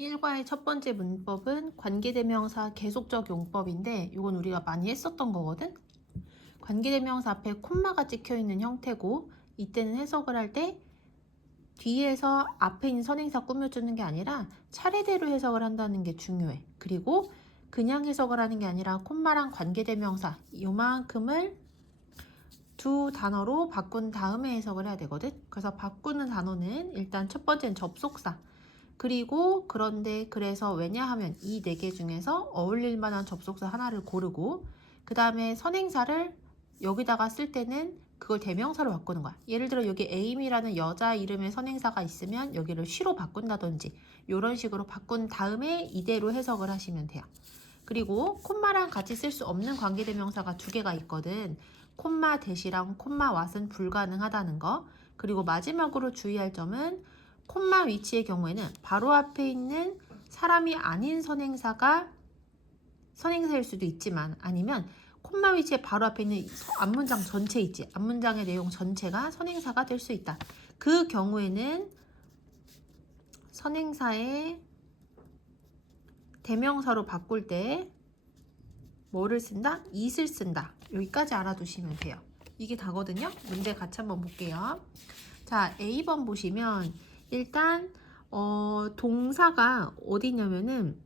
1과의 첫 번째 문법은 관계대명사 계속적 용법인데 이건 우리가 많이 했었던 거거든. 관계대명사 앞에 콤마가 찍혀 있는 형태고 이때는 해석을 할 때 뒤에서 앞에 있는 선행사 꾸며주는 게 아니라 차례대로 해석을 한다는 게 중요해. 그리고 그냥 해석을 하는 게 아니라 콤마랑 관계대명사 요만큼을 두 단어로 바꾼 다음에 해석을 해야 되거든. 그래서 바꾸는 단어는 일단 첫 번째는 접속사. 그리고 그런데 그래서 왜냐하면 이 네 개 중에서 어울릴 만한 접속사 하나를 고르고 그 다음에 선행사를 여기다가 쓸 때는 그걸 대명사로 바꾸는 거야. 예를 들어 여기 에이미라는 여자 이름의 선행사가 있으면 여기를 she로 바꾼다든지 이런 식으로 바꾼 다음에 이대로 해석을 하시면 돼요. 그리고 콤마랑 같이 쓸 수 없는 관계대명사가 두 개가 있거든. 콤마 대시랑 콤마 왓은 불가능하다는 거. 그리고 마지막으로 주의할 점은 콤마 위치의 경우에는 바로 앞에 있는 사람이 아닌 선행사가 선행사일 수도 있지만 아니면 콤마 위치의 바로 앞에 있는 앞문장 전체 있지. 앞문장의 내용 전체가 선행사가 될 수 있다. 그 경우에는 선행사의 대명사로 바꿀 때 뭐를 쓴다? it을 쓴다. 여기까지 알아두시면 돼요. 이게 다거든요. 문제 같이 한번 볼게요. 자, A번 보시면 일단 동사가 어디냐면은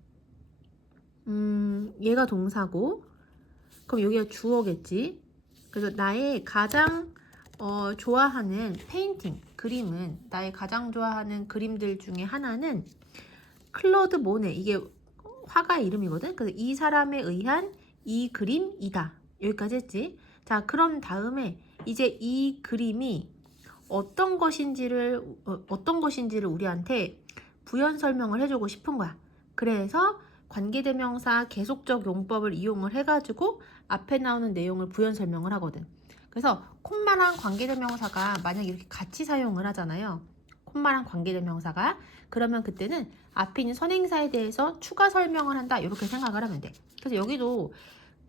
얘가 동사고 그럼 여기가 주어겠지. 그래서 나의 가장 좋아하는 페인팅, 그림은 나의 가장 좋아하는 그림들 중에 하나는 클로드 모네, 이게 화가의 이름이거든. 그래서 이 사람에 의한 이 그림이다. 여기까지 했지. 자, 그럼 다음에 이제 이 그림이 어떤 것인지를 우리한테 부연 설명을 해주고 싶은 거야. 그래서 관계대명사 계속적 용법을 이용을 해가지고 앞에 나오는 내용을 부연 설명을 하거든. 그래서 콤마랑 관계대명사가 만약 이렇게 같이 사용을 하잖아요. 콤마랑 관계대명사가 그러면 그때는 앞에 있는 선행사에 대해서 추가 설명을 한다. 이렇게 생각을 하면 돼. 그래서 여기도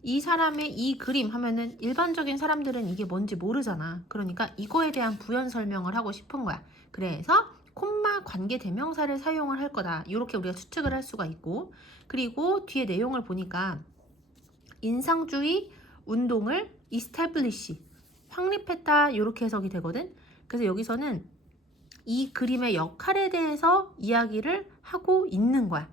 이 사람의 이 그림 하면은 일반적인 사람들은 이게 뭔지 모르잖아. 그러니까 이거에 대한 부연 설명을 하고 싶은 거야. 그래서 콤마 관계 대명사를 사용을 할 거다. 이렇게 우리가 추측을 할 수가 있고, 그리고 뒤에 내용을 보니까 인상주의 운동을 establish, 확립했다. 이렇게 해석이 되거든. 그래서 여기서는 이 그림의 역할에 대해서 이야기를 하고 있는 거야.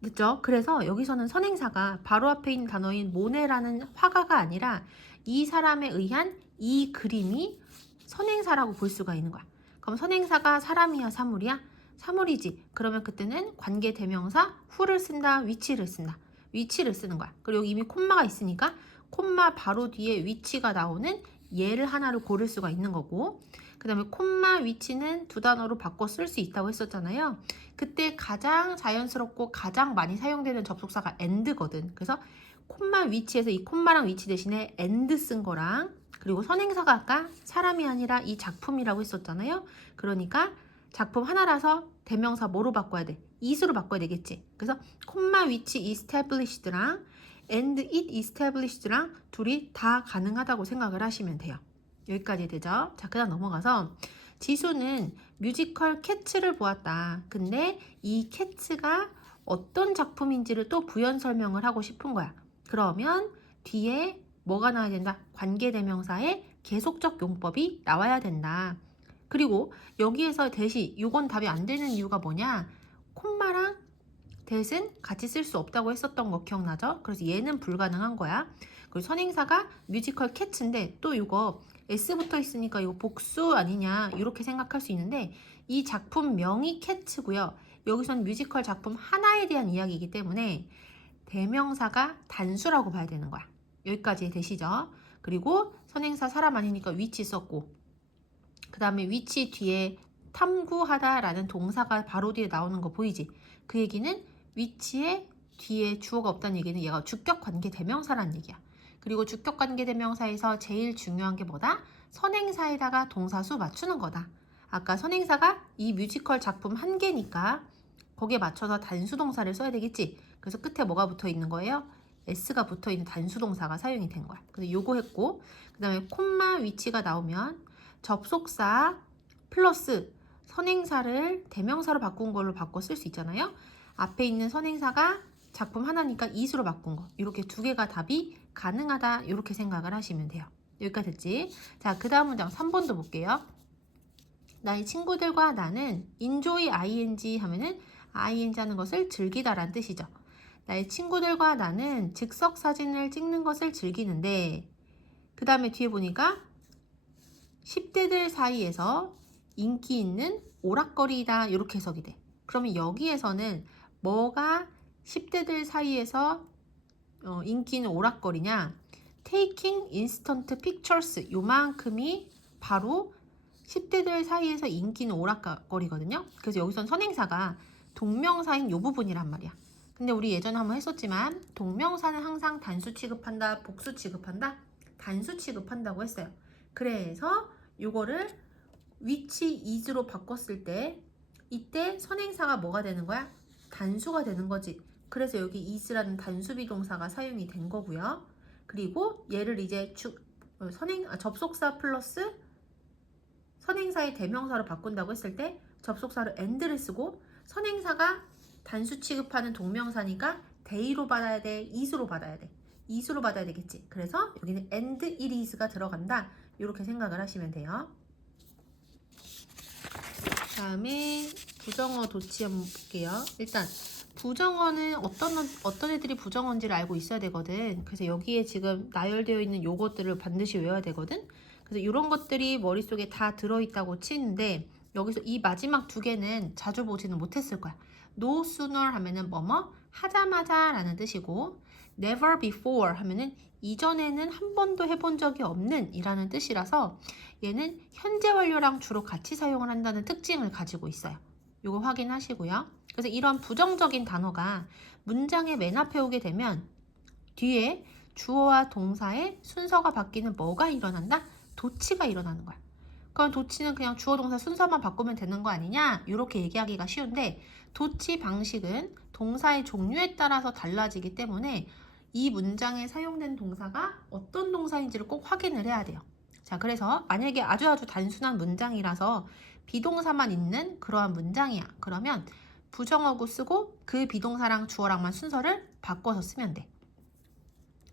그죠? 그래서 여기서는 선행사가 바로 앞에 있는 단어인 모네라는 화가가 아니라 이 사람에 의한 이 그림이 선행사라고 볼 수가 있는 거야. 그럼 선행사가 사람이야, 사물이야? 사물이지. 그러면 그때는 관계 대명사 who를 쓴다, 위치를 쓴다. 위치를 쓰는 거야. 그리고 여기 이미 콤마가 있으니까 콤마 바로 뒤에 위치가 나오는 예를 하나를 고를 수가 있는 거고, 그 다음에 콤마 위치는 두 단어로 바꿔 쓸 수 있다고 했었잖아요. 그때 가장 자연스럽고 가장 많이 사용되는 접속사가 and거든. 그래서 콤마 위치에서 이 콤마랑 위치 대신에 and 쓴 거랑, 그리고 선행사가 아까 사람이 아니라 이 작품이라고 했었잖아요. 그러니까 작품 하나라서 대명사 뭐로 바꿔야 돼? it으로 바꿔야 되겠지. 그래서 콤마 위치 established랑 and it established랑 둘이 다 가능하다고 생각을 하시면 돼요. 여기까지 되죠? 자, 그 다음 넘어가서 지수는 뮤지컬 캣츠를 보았다. 근데 이 캣츠가 어떤 작품인지를 또 부연 설명을 하고 싶은 거야. 그러면 뒤에 뭐가 나와야 된다? 관계대명사의 계속적 용법이 나와야 된다. 그리고 여기에서 대시, 이건 답이 안 되는 이유가 뭐냐? 콤마랑 대신 같이 쓸 수 없다고 했었던 거 기억나죠? 그래서 얘는 불가능한 거야. 그리고 선행사가 뮤지컬 캣츠인데 또 이거 S 붙어 있으니까 이거 복수 아니냐 이렇게 생각할 수 있는데 이 작품명이 캣츠고요. 여기선 뮤지컬 작품 하나에 대한 이야기이기 때문에 대명사가 단수라고 봐야 되는 거야. 여기까지 되시죠? 그리고 선행사 사람 아니니까 위치 썼고 그 다음에 위치 뒤에 탐구하다라는 동사가 바로 뒤에 나오는 거 보이지? 그 얘기는 위치에 뒤에 주어가 없다는 얘기는 얘가 주격관계 대명사라는 얘기야. 그리고 주격관계 대명사에서 제일 중요한 게 뭐다? 선행사에다가 동사수 맞추는 거다. 아까 선행사가 이 뮤지컬 작품 한 개니까 거기에 맞춰서 단수동사를 써야 되겠지. 그래서 끝에 뭐가 붙어 있는 거예요? S가 붙어 있는 단수동사가 사용이 된 거야. 그래서 요거 했고 그 다음에 콤마 위치가 나오면 접속사 플러스 선행사를 대명사로 바꾼 걸로 바꿔 쓸 수 있잖아요. 앞에 있는 선행사가 작품 하나니까 is로 바꾼 거. 이렇게 두 개가 답이 가능하다. 이렇게 생각을 하시면 돼요. 여기까지 됐지? 자, 그 다음 문장 3번도 볼게요. 나의 친구들과 나는 enjoy ing 하면은 ing 하는 것을 즐기다 라는 뜻이죠. 나의 친구들과 나는 즉석 사진을 찍는 것을 즐기는데 그 다음에 뒤에 보니까 10대들 사이에서 인기 있는 오락거리다 이렇게 해석이 돼. 그러면 여기에서는 뭐가 10대들 사이에서 인기 있는 오락거리냐? Taking instant pictures 요만큼이 바로 10대들 사이에서 인기 있는 오락거리거든요. 그래서 여기선 선행사가 동명사인 요 부분이란 말이야. 근데 우리 예전에 한번 했었지만 동명사는 항상 단수 취급한다, 복수 취급한다? 단수 취급한다고 했어요. 그래서 요거를 which is로 바꿨을 때 이때 선행사가 뭐가 되는 거야? 단수가 되는 거지. 그래서 여기 is라는 단수 비동사가 사용이 된 거고요. 그리고 얘를 이제 접속사 플러스 선행사의 대명사로 바꾼다고 했을 때 접속사로 and를 쓰고 선행사가 단수 취급하는 동명사니까 they로 받아야 돼, is로 받아야 돼. is로 받아야 되겠지. 그래서 여기는 and it is가 들어간다. 이렇게 생각을 하시면 돼요. 다음에 부정어 도치 한번 볼게요. 일단 부정어는 어떤 애들이 부정어인지를 알고 있어야 되거든. 그래서 여기에 지금 나열되어 있는 요것들을 반드시 외워야 되거든. 그래서 이런 것들이 머릿속에 다 들어있다고 치는데 여기서 이 마지막 두 개는 자주 보지는 못했을 거야. No sooner 하면은 뭐뭐 하자마자 라는 뜻이고 never before 하면은 이전에는 한 번도 해본 적이 없는 이라는 뜻이라서 얘는 현재 완료랑 주로 같이 사용을 한다는 특징을 가지고 있어요. 이거 확인하시고요. 그래서 이런 부정적인 단어가 문장의 맨 앞에 오게 되면 뒤에 주어와 동사의 순서가 바뀌는 뭐가 일어난다? 도치가 일어나는 거야. 그럼 도치는 그냥 주어 동사 순서만 바꾸면 되는 거 아니냐? 이렇게 얘기하기가 쉬운데 도치 방식은 동사의 종류에 따라서 달라지기 때문에 이 문장에 사용된 동사가 어떤 동사인지를 꼭 확인을 해야 돼요. 자, 그래서 만약에 아주 단순한 문장이라서 비동사만 있는 그러한 문장이야. 그러면 부정어구 쓰고 그 비동사랑 주어랑만 순서를 바꿔서 쓰면 돼.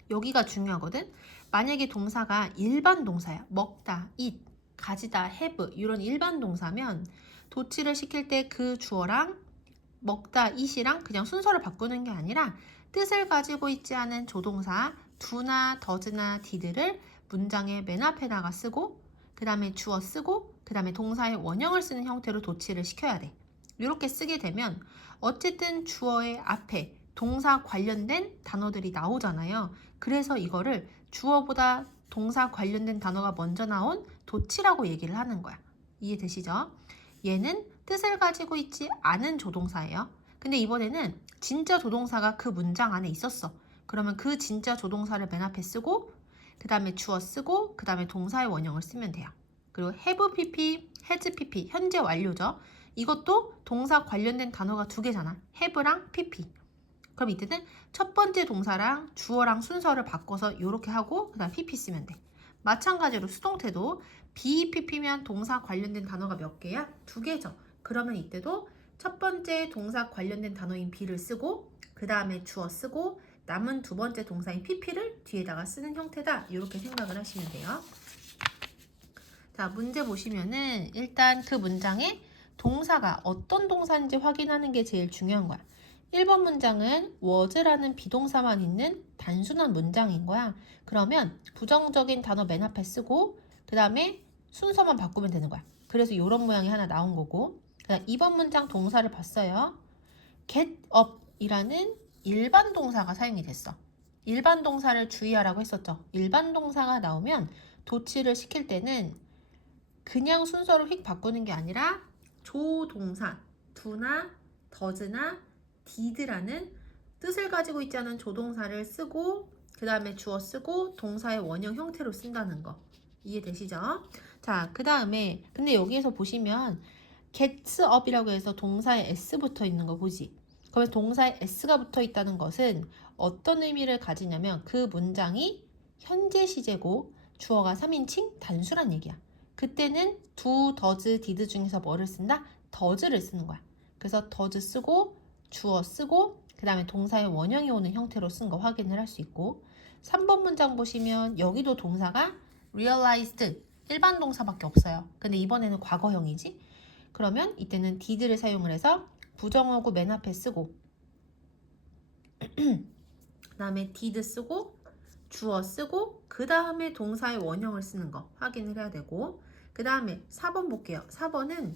여기가 중요하거든. 만약에 동사가 일반 동사야. 먹다, eat, 가지다, have 이런 일반 동사면 도치를 시킬 때 그 주어랑 먹다, eat이랑 그냥 순서를 바꾸는 게 아니라 뜻을 가지고 있지 않은 조동사 do나 does나 did를 문장의 맨 앞에다가 쓰고 그 다음에 주어 쓰고 그 다음에 동사의 원형을 쓰는 형태로 도치를 시켜야 돼. 이렇게 쓰게 되면 어쨌든 주어의 앞에 동사 관련된 단어들이 나오잖아요. 그래서 이거를 주어보다 동사 관련된 단어가 먼저 나온 도치라고 얘기를 하는 거야. 이해되시죠? 얘는 뜻을 가지고 있지 않은 조동사예요. 근데 이번에는 진짜 조동사가 그 문장 안에 있었어. 그러면 그 진짜 조동사를 맨 앞에 쓰고 그 다음에 주어 쓰고 그 다음에 동사의 원형을 쓰면 돼요. 그리고 have pp, has pp, 현재 완료죠. 이것도 동사 관련된 단어가 두 개잖아. have랑 pp. 그럼 이때는 첫 번째 동사랑 주어랑 순서를 바꿔서 이렇게 하고 그 다음 pp 쓰면 돼. 마찬가지로 수동태도 be, pp면 동사 관련된 단어가 몇 개야? 두 개죠. 그러면 이때도 첫 번째 동사 관련된 단어인 be를 쓰고 그 다음에 주어 쓰고 남은 두 번째 동사인 pp를 뒤에다가 쓰는 형태다. 이렇게 생각을 하시면 돼요. 자, 문제 보시면은 일단 그 문장에 동사가 어떤 동사인지 확인하는 게 제일 중요한 거야. 1번 문장은 was라는 비동사만 있는 단순한 문장인 거야. 그러면 부정적인 단어 맨 앞에 쓰고 그 다음에 순서만 바꾸면 되는 거야. 그래서 이런 모양이 하나 나온 거고 그다음 2번 문장 동사를 봤어요. get up 이라는 일반 동사가 사용이 됐어. 일반 동사를 주의하라고 했었죠. 일반 동사가 나오면 도치를 시킬 때는 그냥 순서를 휙 바꾸는 게 아니라 조동사 do나 does나 did라는 뜻을 가지고 있지 않은 조동사를 쓰고 그 다음에 주어 쓰고 동사의 원형 형태로 쓴다는 거 이해되시죠? 자, 그 다음에 근데 여기에서 보시면 gets up이라고 해서 동사에 s 붙어 있는 거 보지? 그러면 동사에 s가 붙어 있다는 것은 어떤 의미를 가지냐면 그 문장이 현재 시제고 주어가 3인칭 단수란 얘기야. 그때는 do, does, did 중에서 뭐를 쓴다? does를 쓰는 거야. 그래서 does 쓰고 주어 쓰고 그 다음에 동사의 원형이 오는 형태로 쓴 거 확인을 할 수 있고 3번 문장 보시면 여기도 동사가 realized 일반 동사밖에 없어요. 근데 이번에는 과거형이지. 그러면 이때는 did를 사용을 해서 부정어구 맨 앞에 쓰고 그 다음에 did 쓰고 주어 쓰고 그 다음에 동사의 원형을 쓰는 거 확인을 해야 되고 그 다음에 4번 볼게요. 4번은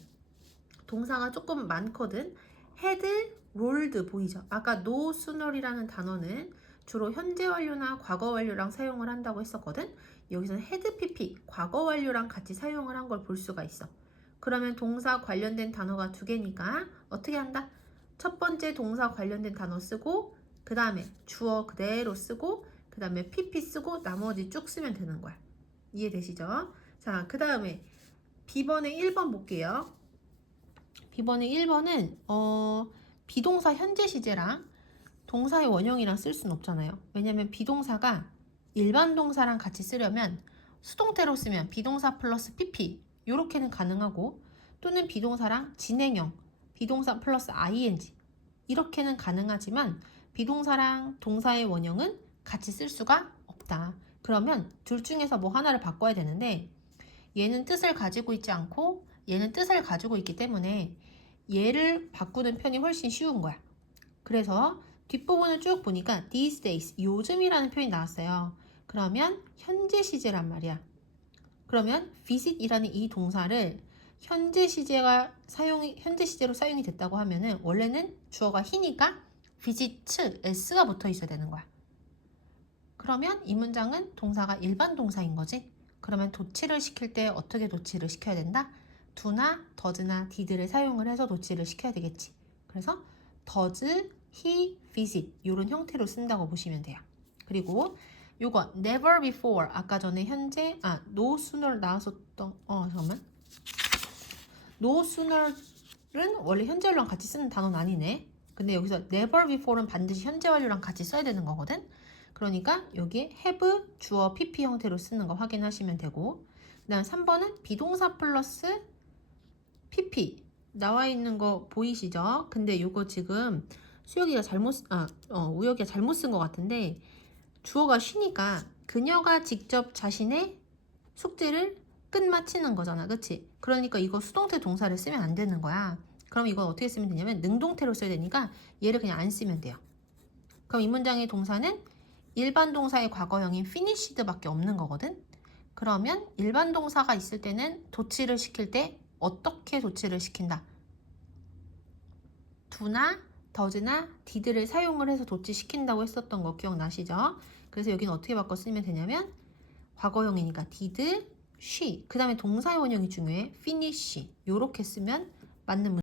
동사가 조금 많거든. had, rolled 보이죠? 아까 no sooner이라는 단어는 주로 현재 완료나 과거 완료랑 사용을 한다고 했었거든. 여기서는 had pp 과거 완료랑 같이 사용을 한 걸 볼 수가 있어. 그러면 동사 관련된 단어가 두 개니까 어떻게 한다? 첫 번째 동사 관련된 단어 쓰고 그 다음에 주어 그대로 쓰고 그 다음에 pp 쓰고 나머지 쭉 쓰면 되는 거야. 이해되시죠? 자, 그 다음에 B번에 1번 볼게요. B번에 1번은 비동사 현재 시제랑 동사의 원형이랑 쓸 수는 없잖아요. 왜냐면 비동사가 일반 동사랑 같이 쓰려면 수동태로 쓰면 비동사 플러스 pp 이렇게는 가능하고 또는 비동사랑 진행형 비동사 플러스 ing 이렇게는 가능하지만 비동사랑 동사의 원형은 같이 쓸 수가 없다. 그러면 둘 중에서 뭐 하나를 바꿔야 되는데 얘는 뜻을 가지고 있지 않고 얘는 뜻을 가지고 있기 때문에 얘를 바꾸는 편이 훨씬 쉬운 거야. 그래서 뒷부분을 쭉 보니까 these days, 요즘이라는 표현이 나왔어요. 그러면 현재 시제란 말이야. 그러면 visit이라는 이 동사를 현재 시제로 사용이 됐다고 하면은 원래는 주어가 he니까 visit, s가 붙어 있어야 되는 거야. 그러면 이 문장은 동사가 일반 동사인 거지. 그러면 도치를 시킬 때 어떻게 도치를 시켜야 된다? do나 does나 did를 사용을 해서 도치를 시켜야 되겠지. 그래서 does he visit 이런 형태로 쓴다고 보시면 돼요. 그리고 요거 never before 아까 전에 현재 no sooner 나왔었던 잠깐만 no sooner은 원래 현재 완료랑 같이 쓰는 단어는 아니네. 근데 여기서 never before는 반드시 현재 완료랑 같이 써야 되는 거거든. 그러니까 여기에 have 주어 pp 형태로 쓰는 거 확인하시면 되고 그 다음 3번은 비동사 플러스 pp 나와 있는 거 보이시죠? 근데 이거 지금 우혁이가 잘못 쓴 것 같은데 주어가 쉬니까 그녀가 직접 자신의 숙제를 끝마치는 거잖아. 그치? 그러니까 이거 수동태 동사를 쓰면 안 되는 거야. 그럼 이건 어떻게 쓰면 되냐면 능동태로 써야 되니까 얘를 그냥 안 쓰면 돼요. 그럼 이 문장의 동사는 일반 동사의 과거형인 finished 밖에 없는 거거든. 그러면 일반 동사가 있을 때는 도치를 시킬 때 어떻게 도치를 시킨다? do나 does나 did를 사용을 해서 도치시킨다고 했었던 거 기억나시죠? 그래서 여기는 어떻게 바꿔 쓰면 되냐면 과거형이니까 did, she 그 다음에 동사의 원형이 중요해. finish 이렇게 쓰면 맞는 문장